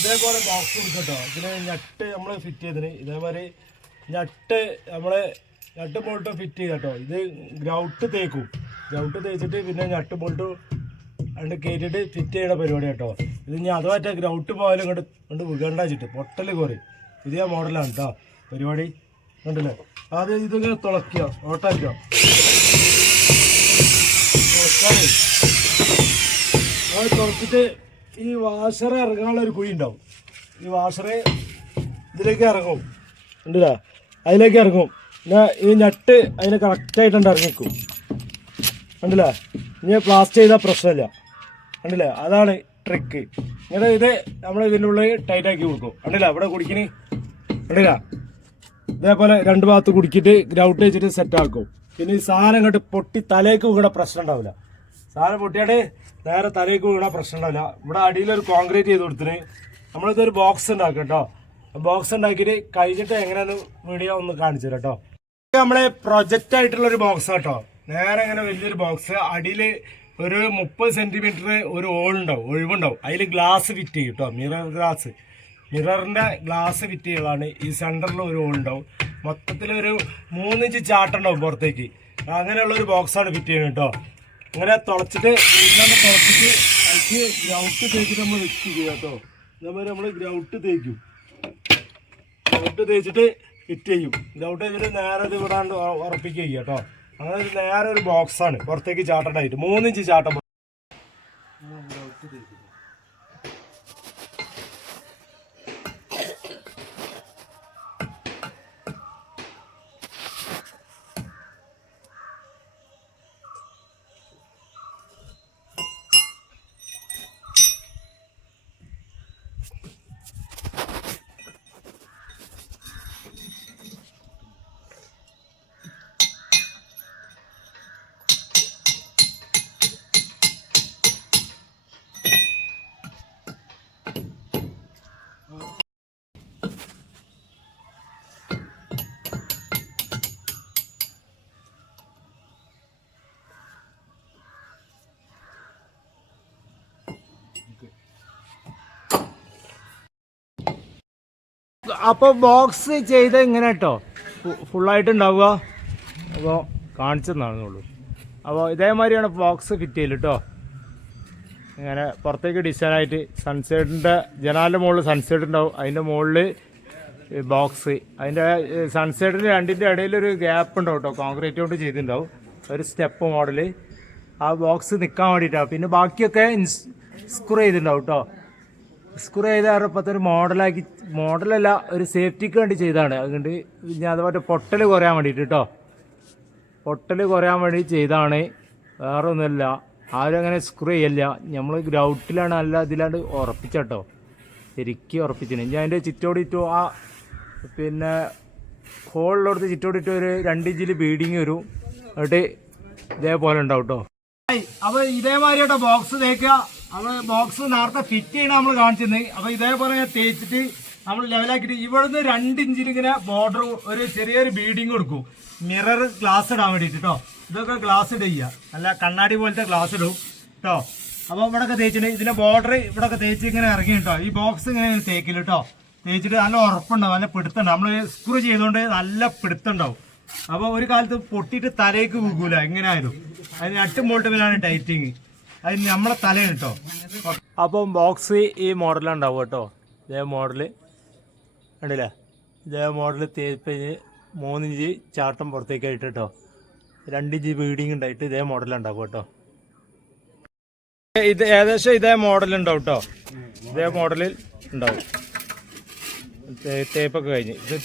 ഇതേപോലെ ബോക്സ് കൊടുക്കട്ടോ. ഇതിന് ഞട്ട് നമ്മൾ ഫിറ്റ് ചെയ്തിന്. ഇതേമാതിരി ഞട്ട് നമ്മൾ ഞട്ട് ബോൾട്ട് ഫിറ്റ് ചെയ്തട്ടോ ഇത് ഗ്രൗട്ട് തേക്കും. ഗ്രൗട്ട് തേച്ചിട്ട് പിന്നെ ഞട്ട് ബോൾട്ട് അണ്ട് കയറ്റിട്ട് ഫിറ്റ് ചെയ്യണ പരിപാടി കേട്ടോ. ഇത് ഞാൻ അതുമായിട്ട് ഗ്രൗട്ട് പോയാലും ഇങ്ങോട്ട് കൊണ്ട് വികണ്ട വെച്ചിട്ട് പൊട്ടൽ കുറേ. പുതിയ മോഡലാണ് കേട്ടോ പരിപാടി. കണ്ടില്ലേ? ആദ്യം ഇതിങ്ങനെ തുളയ്ക്കുക. ഓട്ടാക്കുക തുളക്കാനേ അത് തുറച്ചിട്ട് ഈ വാഷറെ ഇറങ്ങാനുള്ള ഒരു കുഴി ഉണ്ടാവും. ഈ വാഷറെ ഇതിലേക്ക് ഇറങ്ങും. ഉണ്ടല്ല അതിലേക്ക് ഇറങ്ങും. പിന്നെ ഈ നട്ട് അതിന് കറക്റ്റായിട്ടുണ്ട് ഇറങ്ങിക്കും. ഉണ്ടല്ലേ ഇനി പ്ലാസ്റ്റ് ചെയ്താൽ പ്രശ്നമില്ല. ഉണ്ടല്ലേ അതാണ് ട്രിക്ക് ഇങ്ങനെ ഇത് നമ്മൾ ഇതിന്റെ ഉള്ളിൽ ടൈറ്റാക്കി കൊടുക്കും. ഉണ്ടല്ല ഇവിടെ കുടിക്കണി. ഉണ്ടല്ല ഇതേപോലെ രണ്ട് ഭാഗത്ത് കുടിക്കിട്ട് ഗ്രൗട്ട് വെച്ചിട്ട് സെറ്റ് ആക്കും. പിന്നെ ഈ സാധനം ഇങ്ങോട്ട് പൊട്ടി തലേക്ക് ഇവിടെ പ്രശ്നം ഉണ്ടാവില്ല. സാധനം പൊട്ടിയാണ്ട് നേരെ തലേക്ക് വീണ പ്രശ്നം ഉണ്ടാവില്ല ഇവിടെ അടിയിലൊരു കോൺക്രീറ്റ് ചെയ്ത് കൊടുത്തിന്. നമ്മളിതൊരു ബോക്സ് ഉണ്ടാക്കും കേട്ടോ ബോക്സ് ഉണ്ടാക്കിയിട്ട് കഴിഞ്ഞിട്ട് എങ്ങനെയാണ് വീഡിയോ ഒന്ന് കാണിച്ചു തരാം കേട്ടോ നമ്മളെ പ്രൊജക്റ്റ് ആയിട്ടുള്ള ഒരു ബോക്സ് കേട്ടോ നേരെ ഇങ്ങനെ വലിയൊരു ബോക്സ് അടിയിൽ ഒരു മുപ്പത് സെന്റിമീറ്റർ ഒരു ഹോൾ ഉണ്ടാവും ഒഴിവുണ്ടാവും. അതിൽ ഗ്ലാസ് ഫിറ്റ് ചെയ്യും കേട്ടോ മിറർ ഗ്ലാസ് മിററിന്റെ ഗ്ലാസ് ഫിറ്റ് ചെയ്യലാണ് ഈ സെന്ററിൽ ഒരു ഹോൾ ഉണ്ടാവും. മൊത്തത്തിൽ ഒരു മൂന്നിഞ്ച് ചാട്ടുണ്ടാവും പുറത്തേക്ക്. അങ്ങനെയുള്ള ഒരു ബോക്സാണ് ഫിറ്റ് ചെയ്യുന്നത് കേട്ടോ ഇങ്ങനെ തുളച്ചിട്ട് ഇങ്ങനെ തുളച്ചിട്ട് അതിക്ക് ഗ്രൗട്ട് തേച്ചിട്ട് നമ്മൾ ചെയ്യുക കേട്ടോ. ഇതേമാതിരി നമ്മൾ ഗ്രൗട്ട് തേക്കും. ഗ്രൗട്ട് തേച്ചിട്ട് ഹിറ്റ് ചെയ്യും. ഗ്രൗട്ട് തേച്ചിട്ട് നേരെ ഇത് വിടാണ്ട് ഉറപ്പിക്കുക കേട്ടോ. അങ്ങനെ നേരെ ഒരു ബോക്സാണ് പുറത്തേക്ക് ചാട്ടണ്ടായിട്ട് മൂന്നിഞ്ച് ചാട്ടം അപ്പൊ ബോക്സ് ചെയ്ത് ഇങ്ങനെ കേട്ടോ ഫുള്ളായിട്ട് ഉണ്ടാവുക അപ്പോൾ കാണിച്ചെന്നാണെന്നുള്ളൂ. അപ്പോൾ ഇതേമാതിരിയാണ് ബോക്സ് ഫിറ്റ് ചെയ്യൽ കേട്ടോ ഇങ്ങനെ പുറത്തേക്ക് ഡിസൈനായിട്ട് സൺസെറ്റിന്റെ ജനാലിന്റെ മുകളിൽ സൺസെറ്റ് ഉണ്ടാവും അതിന്റെ മുകളിൽ ബോക്സ് അതിന്റെ സൺസെറ്റിന് രണ്ടിന്റെ ഇടയിലൊരു ഗ്യാപ്പ് ഉണ്ടാവും കേട്ടോ കോൺക്രീറ്റ് കൊണ്ട് ചെയ്തിട്ടുണ്ടാവും. ഒരു സ്റ്റെപ്പ് മോഡൽ ആ ബോക്സ് നിൽക്കാൻ വേണ്ടിയിട്ടാണ് പിന്നെ ബാക്കിയൊക്കെ സ്ക്രൂ ചെയ്തിട്ടുണ്ടാവും കേട്ടോ സ്ക്രൂ ചെയ്ത ഇപ്പോഴത്തെ ഒരു മോഡലാക്കി മോഡലല്ല ഒരു സേഫ്റ്റിക്ക് വേണ്ടി ചെയ്തതാണ് അതുകൊണ്ട് ഞാൻ അതുപോലെ പൊട്ടൽ കുറയാൻ വേണ്ടിയിട്ട് കേട്ടോ പൊട്ടൽ കുറയാൻ വേണ്ടി ചെയ്താണ്. വേറെ ഒന്നുമില്ല. ആരും അങ്ങനെ സ്ക്രൂ ചെയ്യല്ല. നമ്മൾ ഗ്രൗട്ടിലാണ് അല്ല ഇതിലാണ്ട് ഉറപ്പിച്ചട്ടോ ശരിക്കും ഉറപ്പിച്ചിന്. ഞാൻ അതിന്റെ ചിറ്റോടിറ്റോ ആ പിന്നെ ഹോളിലോടുത്ത് ചിറ്റോടിറ്റോ ഒരു രണ്ട് ഇഞ്ചിൽ ബീഡിങ് വരും. എന്നിട്ട് ഇതേപോലെ ഉണ്ടാവും കേട്ടോ അപ്പൊ ഇതേമാതിരി കേട്ടോ ബോക്സ് തേക്കുക അപ്പൊ ബോക്സ് നേരത്തെ ഫിറ്റ് ചെയ്യണ നമ്മൾ കാണിച്ചിരുന്നത് അപ്പൊ ഇതേപോലെ തേച്ചിട്ട് നമ്മൾ ലെവലാക്കിയിട്ട് ഇവിടുന്ന് രണ്ട് ഇഞ്ചിൽ ഇങ്ങനെ ബോർഡർ ഒരു ചെറിയൊരു ബീഡിങ് കൊടുക്കും. മിറർ ഗ്ലാസ് ഇടാൻ വേണ്ടിയിട്ട് കേട്ടോ ഇതൊക്കെ ഗ്ലാസ് ഇട ചെയ്യുക നല്ല കണ്ണാടി പോലത്തെ ഗ്ലാസ് ഇടും കേട്ടോ അപ്പോൾ ഇവിടെയൊക്കെ തേച്ചിട്ട് ഇതിന്റെ ബോർഡർ ഇവിടെയൊക്കെ തേച്ച് ഇങ്ങനെ ഇറങ്ങി കേട്ടോ ഈ ബോക്സ് ഇങ്ങനെ തേക്കില്ല കേട്ടോ തേച്ചിട്ട് നല്ല ഉറപ്പുണ്ടാവും നല്ല പിടുത്തുണ്ടാവും. നമ്മൾ സ്ക്രൂ ചെയ്തുകൊണ്ട് നല്ല പിടുത്തുണ്ടാവും. അപ്പോൾ ഒരു കാലത്ത് പൊട്ടിയിട്ട് തലേക്ക് പോകൂല എങ്ങനെ ആയാലും അതിന് അട്ടും മോൾട്ടുമിലാണ് ടൈറ്റിങ് അതിന് നമ്മളെ തലയാണ് കേട്ടോ അപ്പം ബോക്സ് ഈ മോഡലുണ്ടാവും കേട്ടോ. ഇതേ മോഡൽ കണ്ടില്ലേ? ഇതേ മോഡൽ തേപ്പിന് മൂന്നിഞ്ച് ചാട്ടം പുറത്തേക്കായിട്ട് കേട്ടോ. രണ്ടിഞ്ച് ബീഡിങ് ഉണ്ടായിട്ട് ഇതേ മോഡലുണ്ടാവും കേട്ടോ. ഇത് ഏകദേശം ഇതേ മോഡൽ ഉണ്ടാവും കേട്ടോ. ഇതേ മോഡലിൽ ഉണ്ടാവും. തേപ്പൊക്കെ കഴിഞ്ഞ്. ഇത്